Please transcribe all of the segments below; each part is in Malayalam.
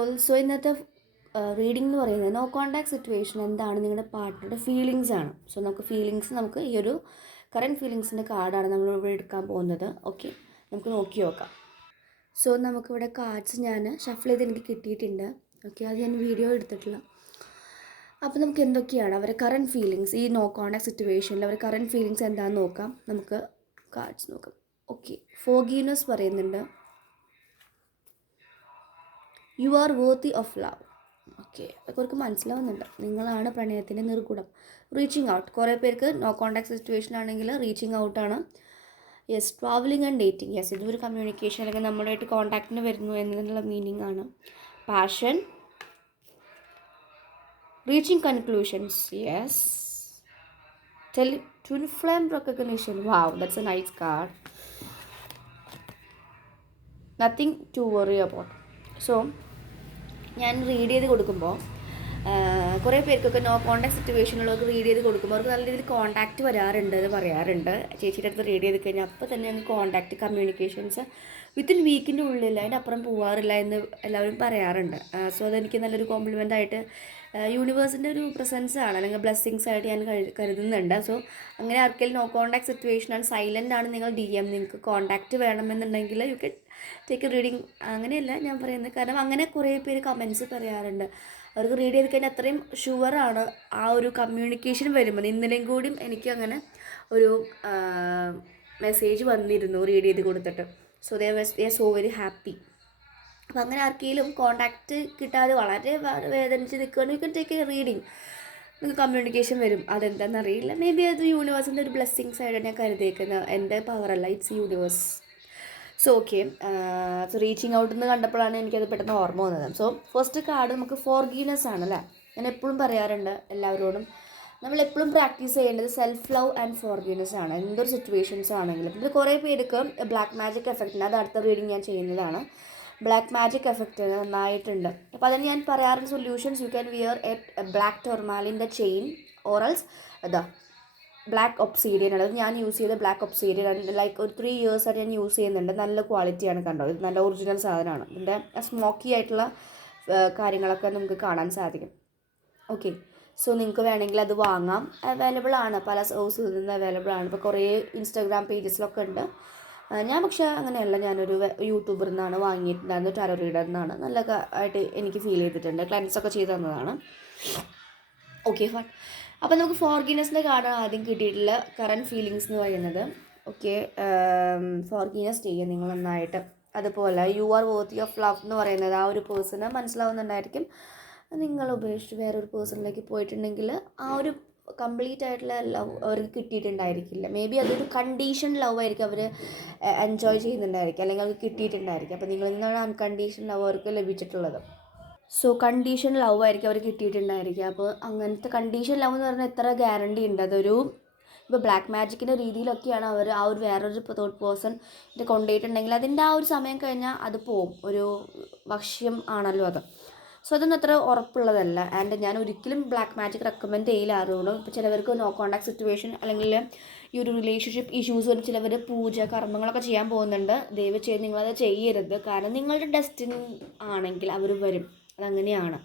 ഓൾസോ ഇന്നത്തെ റീഡിംഗ് എന്ന് പറയുന്നത് നോ കോൺടാക്ട് സിറ്റുവേഷൻ എന്താണ് നിങ്ങളുടെ പാർട്ട്ണറുടെ ഫീലിങ്സ് ആണ്. സോ നമുക്ക് ഈ ഒരു കറൻറ്റ് ഫീലിങ്സിൻ്റെ കാർഡാണ് നമ്മൾ ഇവിടെ എടുക്കാൻ പോകുന്നത്. ഓക്കെ, നമുക്ക് നോക്കി നോക്കാം. സോ നമുക്കിവിടെ കാർഡ്സ് ഞാൻ ഷഫിൾ ചെയ്ത് എനിക്ക് കിട്ടിയിട്ടുണ്ട്. ഓക്കെ, അത് ഞാൻ വീഡിയോ എടുത്തിട്ടില്ല. അപ്പോൾ നമുക്ക് എന്തൊക്കെയാണ് അവരുടെ കറൻറ്റ് ഫീലിങ്സ്, ഈ നോ കോൺടാക്ട് സിറ്റുവേഷനിൽ അവരുടെ കറൻറ്റ് ഫീലിങ്സ് എന്താണെന്ന് നോക്കാം. നമുക്ക് കാർഡ്സ് നോക്കാം. ഓക്കെ, ഫോർഗീവ്നെസ് പറയുന്നുണ്ട്. You are worthy of love. Okay, അതൊക്കെ അവർക്ക് മനസ്സിലാവുന്നുണ്ട്. നിങ്ങളാണ് പ്രണയത്തിൻ്റെ നിർഗുണം. റീച്ചിങ് ഔട്ട്, കുറേ പേർക്ക് നോ കോൺടാക്ട് സിറ്റുവേഷൻ ആണെങ്കിൽ റീച്ചിങ് ഔട്ടാണ്. Yes, travelling and dating. Yes, ഇതൊരു കമ്മ്യൂണിക്കേഷൻ അല്ലെങ്കിൽ നമ്മളുമായിട്ട് കോൺടാക്റ്റിന് വരുന്നു എന്നുള്ള മീനിങ് ആണ്. Passion, reaching conclusions. Yes, twin flame recognition. Wow, that's a nice card. Nothing to worry about. So ഞാൻ റീഡ് ചെയ്ത് കൊടുക്കുമ്പോൾ കുറേ പേർക്കൊക്കെ നോ കോൺടാക്ട് സിറ്റുവേഷനുള്ളവർക്ക് റീഡ് ചെയ്ത് കൊടുക്കുമ്പോൾ അവർക്ക് നല്ല രീതിയിൽ കോൺടാക്റ്റ് വരാറുണ്ട് എന്ന് പറയാറുണ്ട്. ചേച്ചിയുടെ അടുത്ത് റീഡ് ചെയ്ത് കഴിഞ്ഞാൽ അപ്പോൾ തന്നെ ഞങ്ങൾക്ക് കോൺടാക്റ്റ് കമ്മ്യൂണിക്കേഷൻസ് വിത്തിൻ വീക്കിൻ്റെ ഉള്ളിൽ അതിൻ്റെ അപ്പുറം പോകാറില്ല എന്ന് എല്ലാവരും പറയാറുണ്ട്. സോ അതെനിക്ക് നല്ലൊരു കോംപ്ലിമെൻ്റ് ആയിട്ട് യൂണിവേഴ്സിൻ്റെ ഒരു പ്രസൻസ് ആണ്, അല്ലെങ്കിൽ ബ്ലെസ്സിങ്സ് ആയിട്ട് ഞാൻ കരുതുന്നുണ്ട്. സോ അങ്ങനെ ആർക്കെങ്കിലും നോ കോൺടാക്ട് സിറ്റുവേഷനാണ്, സൈലൻ്റ് ആണ്, നിങ്ങൾ DM നിങ്ങൾക്ക് കോൺടാക്റ്റ് വേണമെന്നുണ്ടെങ്കിൽ you can take A reading. അങ്ങനെയല്ല ഞാൻ പറയുന്നത്, കാരണം അങ്ങനെ കുറേ പേര് കമൻസ് പറയാറുണ്ട്. അവർക്ക് റീഡ് ചെയ്ത് കഴിഞ്ഞാൽ അത്രയും ഷുവറാണ് ആ ഒരു കമ്മ്യൂണിക്കേഷൻ വരുമ്പോൾ. ഇന്നലെയും കൂടിയും എനിക്ക് അങ്ങനെ ഒരു മെസ്സേജ് വന്നിരുന്നു റീഡ് ചെയ്ത് കൊടുത്തിട്ട്. So they are so very happy. അപ്പോൾ അങ്ങനെ ആർക്കെങ്കിലും കോൺടാക്റ്റ് കിട്ടാതെ വളരെ വേദനിച്ച് നിൽക്കുകയാണ്, you can take A reading. നിങ്ങൾക്ക് കമ്മ്യൂണിക്കേഷൻ വരും. അതെന്താണെന്ന് അറിയില്ല, മേ ബി അത് യൂണിവേഴ്സിൻ്റെ ഒരു ബ്ലെസ്സിങ്സ് ആയിട്ടാണ് ഞാൻ കരുതിയേക്കുന്നത്. എൻ്റെ പവറല്ല, it's universe. So okay, so reaching out എന്ന് കണ്ടപ്പോഴാണ് എനിക്കത് പെട്ടെന്ന് ഓർമ്മ വന്നത്. സോ ഫസ്റ്റ് കാർഡ് നമുക്ക് ഫോർഗീവ്നെസ് ആണല്ലേ. ഞാൻ എപ്പോഴും പറയാറുണ്ട് എല്ലാവരോടും, നമ്മളെപ്പോഴും പ്രാക്ടീസ് ചെയ്യേണ്ടത് സെൽഫ് ലവ് ആൻഡ് ഫോർഗീവ്നെസ് ആണ്, എന്തൊരു സിറ്റുവേഷൻസ് ആണെങ്കിലും. ഇത് കുറേ പേർക്ക് ബ്ലാക്ക് മാജിക് എഫക്റ്റിന്, അത് അടുത്ത റീഡിങ് ഞാൻ ചെയ്യുന്നതാണ്. ബ്ലാക്ക് മാജിക് എഫക്റ്റ് നന്നായിട്ടുണ്ട്. അപ്പോൾ അതിന് ഞാൻ പറയാറുണ്ട് solutions. You can wear a black tourmaline the chain or else the black obsidian ആണ്. അത് ഞാൻ യൂസ് ചെയ്ത ബ്ലാക്ക് ഒബ്സീഡിയൻ ആണ്. ലൈക്ക് ഒരു 3 years ആയിട്ട് ഞാൻ യൂസ് ചെയ്യുന്നുണ്ട്. നല്ല ക്വാളിറ്റിയാണ്, കണ്ടോ, ഇത് നല്ല ഒറിജിനൽ സാധനമാണ്. ഇതിൻ്റെ സ്മോക്കി ആയിട്ടുള്ള കാര്യങ്ങളൊക്കെ നമുക്ക് കാണാൻ സാധിക്കും. ഓക്കെ, സോ നിങ്ങൾക്ക് വേണമെങ്കിൽ അത് വാങ്ങാം. അവൈലബിൾ ആണ്, പല സോഴ്സിൽ നിന്ന് അവൈലബിൾ ആണ്. ഇപ്പോൾ കുറേ ഇൻസ്റ്റാഗ്രാം പേജസിലൊക്കെ ഉണ്ട്. ഞാൻ പക്ഷേ അങ്ങനെയല്ല, ഞാനൊരു യൂട്യൂബറിൽ നിന്നാണ് വാങ്ങിയിട്ടുണ്ടായിരുന്നു, ടാരോ റീഡറിൽ നിന്നാണ്. നല്ല ആയിട്ട് എനിക്ക് ഫീൽ ചെയ്തിട്ടുണ്ട്. ക്ലയൻസൊക്കെ ചെയ്തു തന്നതാണ്. Okay fine. അപ്പോൾ നമുക്ക് ഫോർഗീവ്നെസ്സിൻ്റെ കാർഡാണ് ആദ്യം കിട്ടിയിട്ടുള്ള കറൻറ്റ് ഫീലിങ്സ് എന്ന് പറയുന്നത്. ഓക്കെ, ഫോർഗീവ്നെസ് ചെയ്യുക നിങ്ങൾ നന്നായിട്ട്. അതുപോലെ you are worthy of love എന്ന് പറയുന്നത് ആ ഒരു പേഴ്സണ് മനസ്സിലാവുന്നുണ്ടായിരിക്കും. നിങ്ങൾ ഉപേക്ഷിച്ച് വേറൊരു പേഴ്സണിലേക്ക് പോയിട്ടുണ്ടെങ്കിൽ ആ ഒരു കംപ്ലീറ്റ് ആയിട്ടുള്ള ലവ് അവർക്ക് കിട്ടിയിട്ടുണ്ടായിരിക്കില്ല. മേ ബി അതൊരു കണ്ടീഷൻ ലവ് ആയിരിക്കും, അവർ എൻജോയ് ചെയ്യുന്നുണ്ടായിരിക്കും, അല്ലെങ്കിൽ അവർക്ക് കിട്ടിയിട്ടുണ്ടായിരിക്കും. അപ്പോൾ നിങ്ങളിൽ നിന്നാണ് അൺകണ്ടീഷൻ ലവ് അവർക്ക് ലഭിച്ചിട്ടുള്ളത്. സോ കണ്ടീഷൻ ലവ് ആയിരിക്കും അവർ കിട്ടിയിട്ടുണ്ടായിരിക്കുക. അപ്പോൾ അങ്ങനത്തെ കണ്ടീഷൻ ലവ് എന്ന് പറഞ്ഞാൽ എത്ര ഗ്യാരണ്ടി ഉണ്ട്? അതൊരു ഇപ്പോൾ ബ്ലാക്ക് മാജിക്കിൻ്റെ രീതിയിലൊക്കെയാണ് അവർ ആ ഒരു വേറൊരു തേർഡ് പേഴ്സൺ ഇത് കൊണ്ടുപോയിട്ടുണ്ടെങ്കിൽ അതിൻ്റെ ആ ഒരു സമയം കഴിഞ്ഞാൽ അത് പോവും. ഒരു ഭക്ഷ്യം ആണല്ലോ അത്. സോ അതൊന്നും അത്ര ഉറപ്പുള്ളതല്ല. ആൻഡ് ഞാൻ ഒരിക്കലും ബ്ലാക്ക് മാജിക് റെക്കമെൻഡ് ചെയ്യില്ല ആരോടും. ഇപ്പോൾ ചിലവർക്ക് നോ കോൺടാക്ട് സിറ്റുവേഷൻ അല്ലെങ്കിൽ ഈ ഒരു റിലേഷൻഷിപ്പ് ഇഷ്യൂസ് വന്ന് ചിലവർ പൂജ കർമ്മങ്ങളൊക്കെ ചെയ്യാൻ പോകുന്നുണ്ട്. ദയവ് ചെയ്ത് നിങ്ങളത് ചെയ്യരുത്. കാരണം നിങ്ങളുടെ ഡെസ്റ്റിനി ആണെങ്കിൽ അവർ വരും, അതങ്ങനെയാണ്.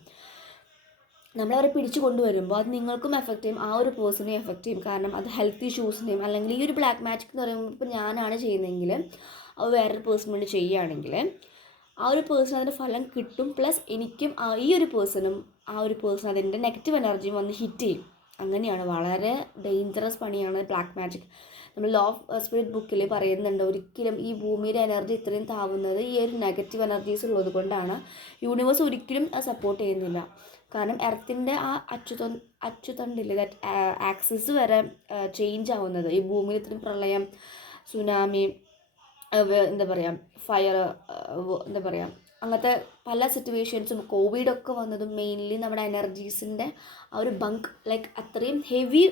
നമ്മളവരെ പിടിച്ചു കൊണ്ടുവരുമ്പോൾ അത് നിങ്ങൾക്കും എഫക്റ്റ് ചെയ്യും, ആ ഒരു പേഴ്സണെയും എഫക്റ്റ് ചെയ്യും. കാരണം അത് ഹെൽത്ത് ഇഷ്യൂസിനെയും, അല്ലെങ്കിൽ ഈ ഒരു ബ്ലാക്ക് മാജിക് എന്ന് പറയുമ്പോൾ ഇപ്പോൾ ഞാനാണ് ചെയ്യുന്നതെങ്കിൽ അത് വേറൊരു പേഴ്സൺ വേണ്ടി ചെയ്യുകയാണെങ്കിൽ ആ ഒരു പേഴ്സൺ അതിൻ്റെ ഫലം കിട്ടും. പ്ലസ് എനിക്കും ഈ ഒരു പേഴ്സണും ആ ഒരു പേഴ്സൺ അതിൻ്റെ നെഗറ്റീവ് എനർജിയും വന്ന് ഹിറ്റ് ചെയ്യും. അങ്ങനെയാണ്, വളരെ ഡേഞ്ചറസ് പണിയാണ് ബ്ലാക്ക് മാജിക്. നമ്മൾ ലോ ഓഫ് സ്പിരിറ്റ് ബുക്കിൽ പറയുന്നുണ്ട്, ഒരിക്കലും ഈ ഭൂമിയുടെ എനർജി ഇത്രയും താവുന്നത് ഈ ഒരു നെഗറ്റീവ് എനർജീസ് ഉള്ളത് കൊണ്ടാണ്. യൂണിവേഴ്സ് ഒരിക്കലും അത് സപ്പോർട്ട് ചെയ്യുന്നില്ല. കാരണം എർത്തിൻ്റെ ആ അച്ചുതണ്ടില്ലേ, ദാറ്റ് ആക്സിസ് വരെ ചേഞ്ച് ആവുന്നത് ഈ ഭൂമിയിൽ ഇത്രയും പ്രളയം, സുനാമി, എന്താ പറയുക, ഫയർ, എന്താ പറയുക, അങ്ങനത്തെ പല സിറ്റുവേഷൻസും, കോവിഡൊക്കെ വന്നതും മെയിൻലി നമ്മുടെ എനർജീസിൻ്റെ ആ ഒരു ബങ്ക്, ലൈക്ക് അത്രയും ഹെവി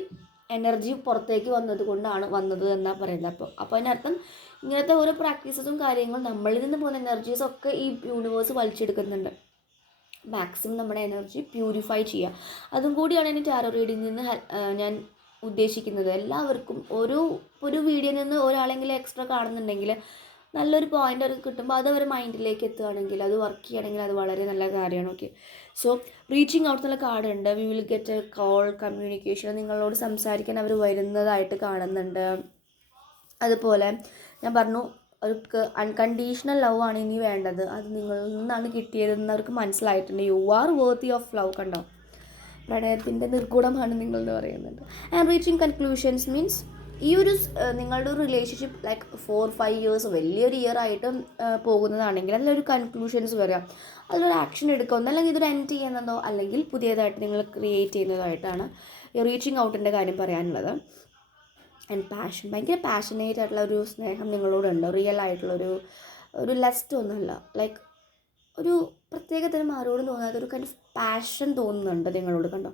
എനർജി പുറത്തേക്ക് വന്നത് കൊണ്ടാണ് വന്നത് എന്നാണ് പറയുന്നത്. അപ്പോൾ അതിനർത്ഥം ഇങ്ങനത്തെ ഓരോ പ്രാക്ടീസസും കാര്യങ്ങളും നമ്മളിൽ നിന്ന് പോകുന്ന എനർജീസൊക്കെ ഈ യൂണിവേഴ്സ് വലിച്ചെടുക്കുന്നുണ്ട്. മാക്സിമം നമ്മുടെ എനർജി പ്യൂരിഫൈ ചെയ്യുക, അതും കൂടിയാണ് എൻ്റെ ടാരോ റീഡിങ്ങിൽ നിന്ന് ഞാൻ ഉദ്ദേശിക്കുന്നത്. എല്ലാവർക്കും ഒരു വീഡിയോയിൽ നിന്ന് ഒരാളെങ്കിലും എക്സ്ട്രാ കാണുന്നുണ്ടെങ്കിൽ നല്ലൊരു പോയിൻ്റ് അവർക്ക് കിട്ടുമ്പോൾ അത് അവർ മൈൻഡിലേക്ക് എത്തുകയാണെങ്കിൽ അത് വർക്ക് ചെയ്യുകയാണെങ്കിൽ അത് വളരെ നല്ല കാര്യമാണ്. ഓക്കെ, സോ റീച്ചിങ് ഔട്ട് എന്നുള്ള കാർഡ് ഉണ്ട്. We will get A call, communication, നിങ്ങളോട് സംസാരിക്കാൻ അവർ വരുന്നതായിട്ട് കാണുന്നുണ്ട്. അതുപോലെ ഞാൻ പറഞ്ഞു അവർക്ക് അൺകണ്ടീഷണൽ ലവ് ആണ് ഇനി വേണ്ടത്, അത് നിങ്ങളിൽ നിന്നാണ് കിട്ടിയതെന്ന് അവർക്ക് മനസ്സിലായിട്ടുണ്ട്. You are വേർത്തി of love. കണ്ടോ, പ്രണയത്തിൻ്റെ നിർഗുണമാണ് നിങ്ങൾ എന്ന് പറയുന്നുണ്ട്. ആൻഡ് റീച്ചിങ് കൺക്ലൂഷൻസ് മീൻസ് ഈ ഒരു നിങ്ങളുടെ ഒരു റിലേഷൻഷിപ്പ് ലൈക്ക് 4-5 ഇയേഴ്സ് വലിയൊരു ഇയർ ആയിട്ട് പോകുന്നതാണെങ്കിൽ അതിലൊരു കൺക്ലൂഷൻസ് വരിക, അതിലൊരു ആക്ഷൻ എടുക്കുക, അല്ലെങ്കിൽ ഇതൊരു എൻഡ് ചെയ്യുന്നതോ അല്ലെങ്കിൽ പുതിയതായിട്ട് നിങ്ങൾ ക്രിയേറ്റ് ചെയ്യുന്നതായിട്ടാണ് ഈ റീച്ചിങ് ഔട്ടിൻ്റെ കാര്യം പറയാനുള്ളത്. ആൻഡ് പാഷൻ, ഭയങ്കര പാഷനേറ്റ് ആയിട്ടുള്ള ഒരു സ്നേഹം നിങ്ങളോടുണ്ട്. റിയൽ ആയിട്ടുള്ളൊരു ലസ്റ്റ് ഒന്നുമല്ല, ലൈക്ക് ഒരു പ്രത്യേകതരം ആരോടും തോന്നാത്ത ഒരു കൈൻഡ് ഓഫ് പാഷൻ തോന്നുന്നുണ്ട് നിങ്ങളോട്. കണ്ടോ,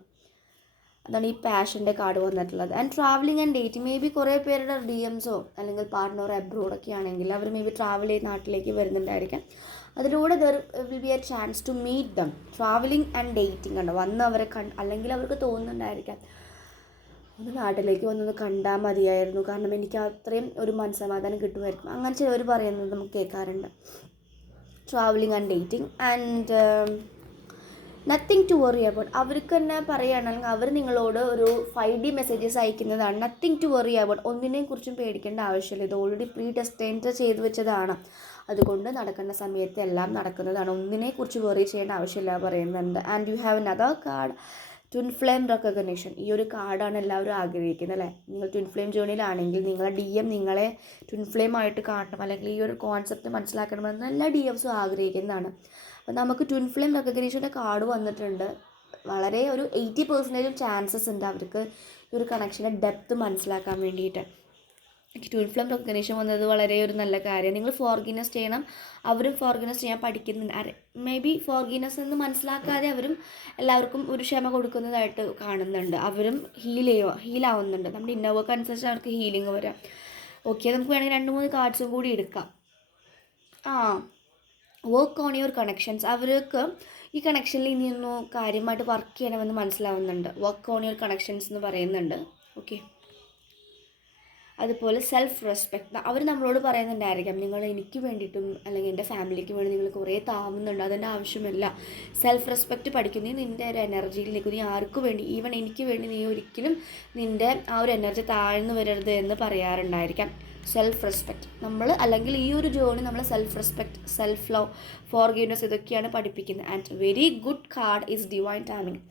അതാണ് ഈ പാഷൻ്റെ കാർഡ് വന്നിട്ടുള്ളത്. And travelling and dating, may be കുറേ പേരുടെ DMസോ അല്ലെങ്കിൽ പാർട്ട്ണർ അബ്രോഡൊക്കെ ആണെങ്കിൽ അവർ മേ ബി ട്രാവൽ ചെയ്ത് നാട്ടിലേക്ക് വരുന്നുണ്ടായിരിക്കാം. അതിലൂടെ there will be a chance to meet them. Travelling and dating കണ്ടോ, വന്ന് അവരെ അല്ലെങ്കിൽ അവർക്ക് തോന്നുന്നുണ്ടായിരിക്കാം ഒന്ന് നാട്ടിലേക്ക് വന്നത് കണ്ടാൽ മതിയായിരുന്നു, കാരണം എനിക്ക് അത്രയും ഒരു മനസ്സമാധാനം കിട്ടുമായിരിക്കും. അങ്ങനെ ചിലവർ പറയുന്നത് നമുക്ക് കേൾക്കാറുണ്ട്. Travelling and dating and nothing to worry about. അവർക്ക് തന്നെ പറയുകയാണെങ്കിൽ അവർ നിങ്ങളോട് ഒരു 5D മെസ്സേജസ് അയക്കുന്നതാണ്. നത്തിങ് ടു വറി അബൌട്ട്, ഒന്നിനെയും കുറിച്ചും പേടിക്കേണ്ട ആവശ്യമില്ല, ഇത് ഓൾറെഡി പ്രീ ടെസ്റ്റൈൻഡ് ചെയ്ത് വെച്ചതാണ്, അതുകൊണ്ട് നടക്കേണ്ട സമയത്ത് എല്ലാം നടക്കുന്നതാണ്, ഒന്നിനെക്കുറിച്ച് വറി ചെയ്യേണ്ട ആവശ്യമില്ല പറയുന്നുണ്ട്. And you have another card, twin flame recognition. ഈ ഒരു കാർഡാണ് എല്ലാവരും ആഗ്രഹിക്കുന്നത് അല്ലേ. നിങ്ങൾ ട്വിൻ ഫ്ലെയിം ജേണിയിലാണെങ്കിൽ നിങ്ങളെ DM നിങ്ങളെ ട്വിൻ ഫ്ലെയിം ആയിട്ട് കാണണം, അല്ലെങ്കിൽ ഈ ഒരു കോൺസെപ്റ്റ് മനസ്സിലാക്കണമെന്ന് എല്ലാ DMസും ആഗ്രഹിക്കുന്നതാണ്. അപ്പോൾ നമുക്ക് ട്വിൻ ഫ്ലെയിം റെക്കഗ്നീഷൻ്റെ കാർഡ് വന്നിട്ടുണ്ട്. വളരെ ഒരു 80% ചാൻസസ് ഉണ്ട് അവർക്ക് ഈ ഒരു കണക്ഷൻ്റെ ഡെപ്ത് മനസ്സിലാക്കാൻ വേണ്ടിയിട്ട്. ട്വിൻ ഫ്ലെയിം റെക്കഗ്നീഷൻ വന്നത് വളരെ ഒരു നല്ല കാര്യം. നിങ്ങൾ ഫോർഗിനെസ് ചെയ്യണം, അവരും ഫോർഗിനെസ് ചെയ്യാൻ പഠിക്കുന്നുണ്ട്. മേ ബി ഫോർഗിനെസ് എന്ന് മനസ്സിലാക്കാതെ അവരും എല്ലാവർക്കും ഒരു ക്ഷമ കൊടുക്കുന്നതായിട്ട് കാണുന്നുണ്ട്. അവരും ഹീലാവുന്നുണ്ട്. നമ്മുടെ ഇന്നർ വർക്ക് അനുസരിച്ച് അവർക്ക് ഹീലിംഗ് വരാം. ഓക്കെ, നമുക്ക് വേണമെങ്കിൽ 2-3 കാർഡ്സും കൂടി എടുക്കാം. Work on your connections. അവർക്ക് ഈ കണക്ഷനിൽ ഇനിയൊന്നും കാര്യമായിട്ട് വർക്ക് ചെയ്യണമെന്ന് മനസ്സിലാവുന്നുണ്ട്. വർക്ക് ഓൺ യുവർ കണക്ഷൻസ് എന്ന് പറയുന്നുണ്ട്. ഓക്കെ, അതുപോലെ സെൽഫ് റെസ്പെക്ട്. അവർ നമ്മളോട് പറയുന്നുണ്ടായിരിക്കാം നിങ്ങൾ എനിക്ക് വേണ്ടിയിട്ടും അല്ലെങ്കിൽ എൻ്റെ ഫാമിലിക്ക് വേണ്ടി നിങ്ങൾ കുറേ താവുന്നുണ്ട്, അതിൻ്റെ ആവശ്യമില്ല. സെൽഫ് റെസ്പെക്റ്റ് പഠിക്കും. നീ നിൻ്റെ ഒരു എനർജിയിൽ നിൽക്കും, നീ ആർക്കു വേണ്ടി, ഈവൻ എനിക്ക് വേണ്ടി നീ ഒരിക്കലും നിൻ്റെ ആ ഒരു എനർജി താഴ്ന്നു വരരുത് എന്ന് പറയാറുണ്ടായിരിക്കാം. സെൽഫ് റെസ്പെക്റ്റ് നമ്മൾ, അല്ലെങ്കിൽ ഈ ഒരു ജേർണി നമ്മൾ self respect, self love, forgiveness ഇതൊക്കെയാണ് പഠിപ്പിക്കുന്നത്. And very good card is divine timing.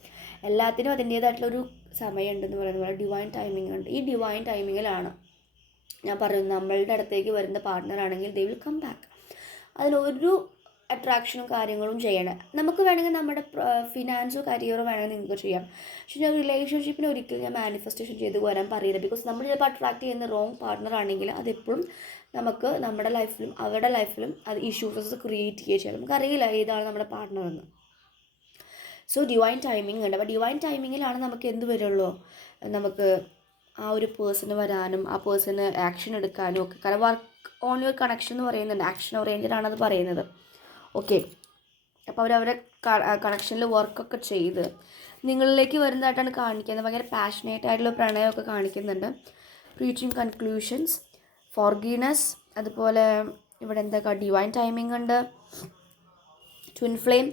എല്ലാത്തിനും അതിൻ്റേതായിട്ടുള്ളൊരു സമയമുണ്ടെന്ന് പറയുന്നത് പോലെ ഡിവൈൻ ടൈമിംഗ് ഉണ്ട്. ഈ ഡിവൈൻ ടൈമിങ്ങിലാണ് ഞാൻ പറയുന്നത് നമ്മളുടെ അടുത്തേക്ക് വരുന്ന പാർട്ട്ണറാണെങ്കിൽ ദേ വിൽ കം ബാക്ക്. അതിലൊരു അട്രാക്ഷനും കാര്യങ്ങളും ചെയ്യണം. നമുക്ക് വേണമെങ്കിൽ നമ്മുടെ ഫിനാൻസോ കരിയറോ വേണമെങ്കിൽ നിങ്ങൾക്ക് ചെയ്യാം. പക്ഷേ ഞാൻ റിലേഷൻഷിപ്പിന് ഒരിക്കലും ഞാൻ മാനിഫെസ്റ്റേഷൻ ചെയ്ത് വരാൻ പറയില്ല. ബിക്കോസ് നമ്മൾ ചിലപ്പോൾ അട്രാക്ട് ചെയ്യുന്ന റോങ് പാർട്ട്ണർ ആണെങ്കിൽ അതെപ്പോഴും നമുക്ക് നമ്മുടെ ലൈഫിലും അവരുടെ ലൈഫിലും അത് ഇഷ്യൂസസ് ക്രിയേറ്റ് ചെയ്യുക ചെയ്യാം. നമുക്കറിയില്ല ഏതാണ് നമ്മുടെ പാർട്ട്ണർ എന്ന്. സോ ഡിവൈൻ ടൈമിംഗ് ഉണ്ട്. അപ്പോൾ ഡിവൈൻ ടൈമിങ്ങിലാണ് നമുക്ക് എന്ത് വരുള്ളൂ, നമുക്ക് ആ ഒരു പേഴ്സണ് വരാനും ആ പേഴ്സണ് ആക്ഷൻ എടുക്കാനും ഒക്കെ. കാരണം വർക്ക് ഓൺ യുവർ കണക്ഷൻ എന്ന് പറയുന്നുണ്ട്, ആക്ഷൻ ഓറിയൻറ്റഡ് ആണത് പറയുന്നത്. ഓക്കെ, അപ്പോൾ അവരവരെ കണക്ഷനിൽ വർക്കൊക്കെ ചെയ്ത് നിങ്ങളിലേക്ക് വരുന്നതായിട്ടാണ് കാണിക്കുന്നത്. ഭയങ്കര പാഷനേറ്റ് ആയിട്ടുള്ള പ്രണയമൊക്കെ കാണിക്കുന്നുണ്ട്. റീച്ചിങ് കൺക്ലൂഷൻസ്, ഫോർഗീവ്നെസ്, അതുപോലെ ഇവിടെ എന്താ ഡിവൈൻ ടൈമിംഗ് ഉണ്ട്, ട്വിൻ ഫ്ലെയിം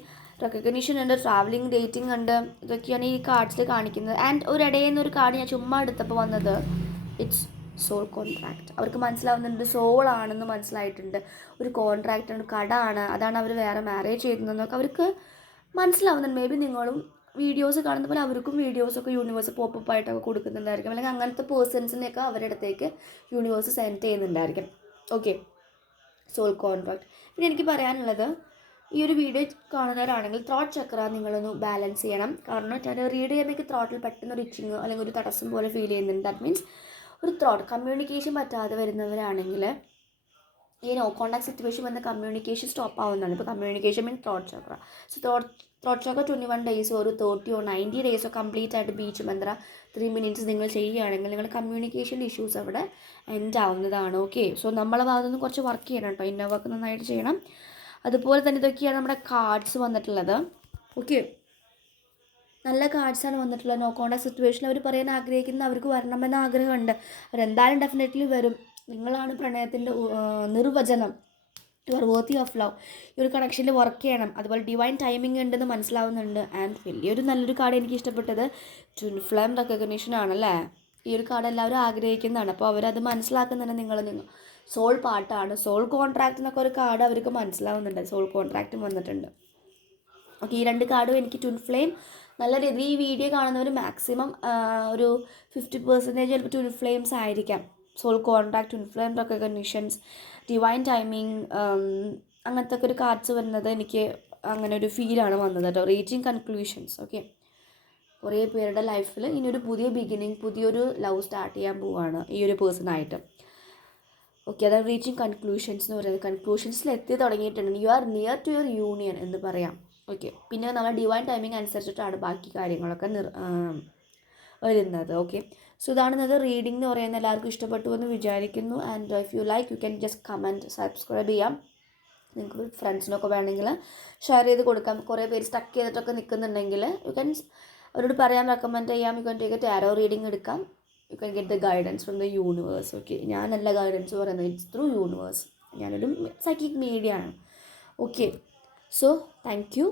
റെക്കഗ്നീഷൻ ഉണ്ട്, ട്രാവലിംഗ് ഡേറ്റിംഗ് ഉണ്ട്. ഇതൊക്കെയാണ് ഈ കാർഡ്സിൽ കാണിക്കുന്നത്. ആൻഡ് ഒരിടയിൽ നിന്നൊരു കാർഡ് ഞാൻ ചുമ്മാ എടുത്തപ്പോൾ വന്നത് ഇറ്റ്സ് സോൾ കോൺട്രാക്ട്. അവർക്ക് മനസ്സിലാവുന്നുണ്ട് സോളാണെന്ന് മനസ്സിലായിട്ടുണ്ട്. ഒരു കോൺട്രാക്റ്റാണ്, കടമാണ്, അതാണ് അവർ വേറെ മാരേജ് ചെയ്യുന്നതെന്നൊക്കെ അവർക്ക് മനസ്സിലാവുന്നുണ്ട്. മേ ബി നിങ്ങളും വീഡിയോസ് കാണുന്ന പോലെ അവർക്കും വീഡിയോസൊക്കെ യൂണിവേഴ്സ് പോപ്പപ്പ് ആയിട്ടൊക്കെ കൊടുക്കുന്നുണ്ടായിരിക്കും, അല്ലെങ്കിൽ അങ്ങനത്തെ പേഴ്സൺസിനെയൊക്കെ അവരുടെ അടുത്തേക്ക് യൂണിവേഴ്സ് സെൻഡ് ചെയ്യുന്നുണ്ടായിരിക്കും. Okay, soul contract. പിന്നെ എനിക്ക് പറയാനുള്ളത്, ഈ ഒരു വീഡിയോ കാണുന്നവരാണെങ്കിൽ ത്രോട്ട് ചക്ര നിങ്ങളൊന്ന് ബാലൻസ് ചെയ്യണം. കാരണം റീഡ് ചെയ്യുമ്പോൾ ത്രോട്ടിൽ പെട്ടെന്ന് ഒരു ഇച്ചിങ് അല്ലെങ്കിൽ ഒരു തടസ്സം പോലെ ഫീൽ ചെയ്യുന്നുണ്ട്. ദാറ്റ് മീൻസ് ഒരു ത്രോട്ട് കമ്മ്യൂണിക്കേഷൻ പറ്റാതെ വരുന്നവരാണെങ്കിൽ ഈ നോ കോൺടാക്ട് സിറ്റുവേഷൻ വന്ന കമ്മ്യൂണിക്കേഷൻ സ്റ്റോപ്പ് ആവുന്നതാണ്. ഇപ്പോൾ കമ്മ്യൂണിക്കേഷൻ മീൻ ത്രോട്ട് ചക്ര. സോ ത്രോട്ട് ചക്ര 21 ഡേയ്സോ ഒരു 30 or 90 ഡേയ്സോ കംപ്ലീറ്റ് ആയിട്ട് ബീച്ച് മന്ത്ര 3 minutes നിങ്ങൾ ചെയ്യുകയാണെങ്കിൽ നിങ്ങളുടെ കമ്മ്യൂണിക്കേഷൻ ഇഷ്യൂസ് അവിടെ എൻഡ് ആവുന്നതാണ്. ഓക്കെ, സോ നമ്മളെ ഭാഗത്തു നിന്ന് കുറച്ച് വർക്ക് ചെയ്യണം കേട്ടോ, ഇന്ന വർക്ക് നന്നായിട്ട് ചെയ്യണം. അതുപോലെ തന്നെ ഇതൊക്കെയാണ് നമ്മുടെ കാർഡ്സ് വന്നിട്ടുള്ളത്. ഓക്കെ, നല്ല കാർഡ്സാണ് വന്നിട്ടുള്ളത്. നോ കോൺടാക്ട് സിറ്റുവേഷൻ അവർ പറയാൻ ആഗ്രഹിക്കുന്ന അവർക്ക് വരണമെന്ന ആഗ്രഹമുണ്ട്, അവരെന്തായാലും ഡെഫിനറ്റ്ലി വരും. നിങ്ങളാണ് പ്രണയത്തിൻ്റെ നിർവചനം. You are worthy of love. ഈ ഒരു കണക്ഷനിൽ വർക്ക് ചെയ്യണം. അതുപോലെ ഡിവൈൻ ടൈമിംഗ് ഉണ്ടെന്ന് മനസ്സിലാവുന്നുണ്ട്. ആൻഡ് വലിയൊരു നല്ലൊരു കാർഡ് എനിക്ക് ഇഷ്ടപ്പെട്ടത് ട്വിൻ ഫ്ലെയിം റെക്കഗ്നീഷൻ ആണല്ലേ. ഈ ഒരു കാർഡ് എല്ലാവരും ആഗ്രഹിക്കുന്നതാണ്. അപ്പോൾ അവരത് മനസ്സിലാക്കുന്നുണ്ട്. നിങ്ങൾ സോൾ പാർട്ടാണ്. സോൾ കോൺട്രാക്ട് എന്നൊക്കെ ഒരു കാർഡ് അവർക്ക് മനസ്സിലാവുന്നുണ്ട്. സോൾ കോൺട്രാക്റ്റും വന്നിട്ടുണ്ട്. ഓക്കെ, ഈ 2 കാർഡും എനിക്ക് ട്വിൻ ഫ്ലെയിം നല്ല രീതിയിൽ ഈ വീഡിയോ കാണുന്നവർ മാക്സിമം ഒരു 50% ചിലപ്പോൾ ട്വിൻ ഫ്ലെയിംസ് ആയിരിക്കാം. Soul contract, twin flame recognitions, divine timing, അങ്ങനത്തെ ഒക്കെ ഒരു കാർഡ്സ് വരുന്നത് എനിക്ക് അങ്ങനെ ഒരു ഫീലാണ് വന്നത് കേട്ടോ. Reaching conclusions. ഓക്കെ, കുറേ പേരുടെ ലൈഫിൽ ഇനിയൊരു പുതിയ ബിഗിനിങ്, പുതിയൊരു ലവ് സ്റ്റാർട്ട് ചെയ്യാൻ പോവുകയാണ് ഈ ഒരു പേഴ്സണായിട്ട്. ഓക്കെ, അതായത് റീച്ചിങ് കൺക്ലൂഷൻസ് എന്ന് പറയുന്നത് കൺക്ലൂഷൻസിൽ എത്തി തുടങ്ങിയിട്ടുണ്ട്. You are near to your union എന്ന് പറയാം. ഓക്കെ, പിന്നെ നമ്മൾ ഡിവൈൻ ടൈമിംഗ് അനുസരിച്ചിട്ടാണ് ബാക്കി കാര്യങ്ങളൊക്കെ വരുന്നത്. ഓക്കെ, സോ ഇതാണ് ഇന്നത്തെ റീഡിംഗ് എന്ന് പറയുന്നത്. എല്ലാവർക്കും ഇഷ്ടപ്പെട്ടു എന്ന് വിചാരിക്കുന്നു. And if you like you can just comment, subscribe ചെയ്യാം. നിങ്ങൾക്ക് ഫ്രണ്ട്സിനൊക്കെ വേണമെങ്കിൽ ഷെയർ ചെയ്ത് കൊടുക്കാം. കുറേ പേര് സ്റ്റക്ക് ചെയ്തിട്ടൊക്കെ നിൽക്കുന്നുണ്ടെങ്കിൽ യു ക്യാൻ അവരോട് പറയാം, റെക്കമെൻഡ് ചെയ്യാം. You can take a tarot reading എടുക്കാം. You can get the guidance from the universe. Okay, ഞാനല്ല ഗൈഡൻസ് പറയുന്നത്, ഇറ്റ്സ് ത്രൂ യൂണിവേഴ്സ്. ഞാനൊരു സൈക്കിക് മീഡിയ ആണ്. Okay, so thank U.